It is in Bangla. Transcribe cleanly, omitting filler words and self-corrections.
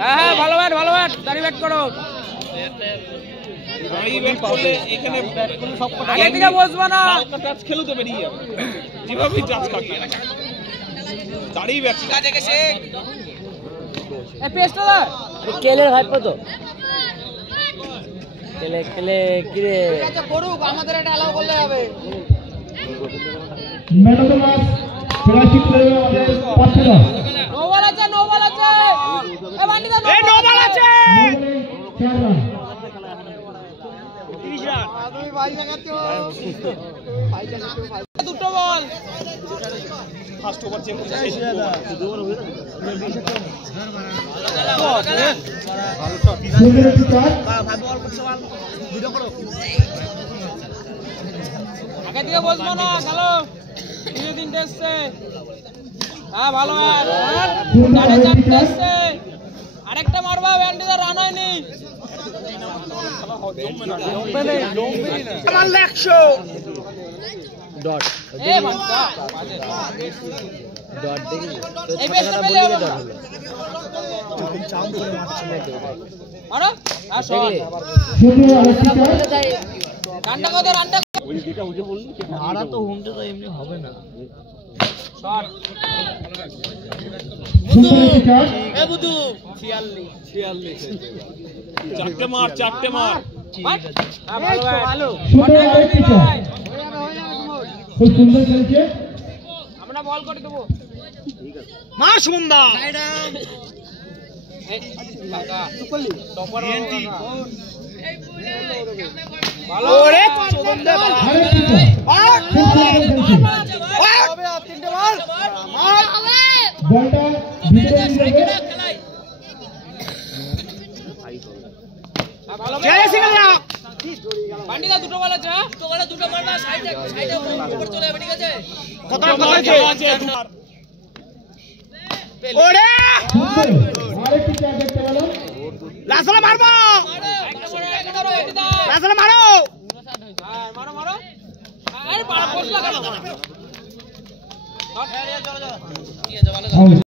হ্যাঁ ভালো ব্যাট দাঁড়িয়ে ব্যাট করো। আগে থেকে বসবো না, খেলো তো বেরিয়ে যাবে যেভাবেই টাচ কাটবে দাঁড়িয়ে ব্যাট। ঠিক আছে গেছে এই পেস্টটা দা কেলের ভাই কত কেলে কি রে আচ্ছা করুক, আমাদের এটা অ্যালাউ করলে হবে। Man of the match finishing করে আমাদের পাচ্ছেনা নো বল আছে এ বান্ডি দা নো বল আছে 4 রান। তুমি ভাই লাগাচ্ছো দুটো বল ফার্স্ট ওভার চেক করতে শেষ দাদা দুবার হয়ে গেল আগে দিয়ে বসবো না, খেলো তিনটে তিনটে এসছে। হ্যাঁ ভালো চারটে এসছে, আরেকটা মারবা ব্যান্ডিদা, রান হয়নি মারলে 100 ডট এ বাচ্চা ডট দেখি এই বেশটা পেলে হবে না মারো আর শট রানটা কত রানটা ওই যেটা উঠে বললি ভাড়া তো হোমতে তো এমনি হবে না শট এ বুদু 46 চারটে মার ভালো খুব সুন্দর খেলছে, আমরা বল করে দেবো। ঠিক আছে মা সুন্দর এই কাকা টপার ভালো রে চোদনদে হবে আর তিনটে বল মার বলটা ভিতরে নিয়ে ভালো জয় সিঙ্গেল না বান্ডিদা দুটো বল আছে, দুটো মারবা সাইডে উপর চলে যাবে। ঠিক আছে কত আছে ওরে আরেকটি চার দেখতে পেলাম, লাসলা মারবো লাসলা মারো আরে পাড়া পোস্ট লাগানো।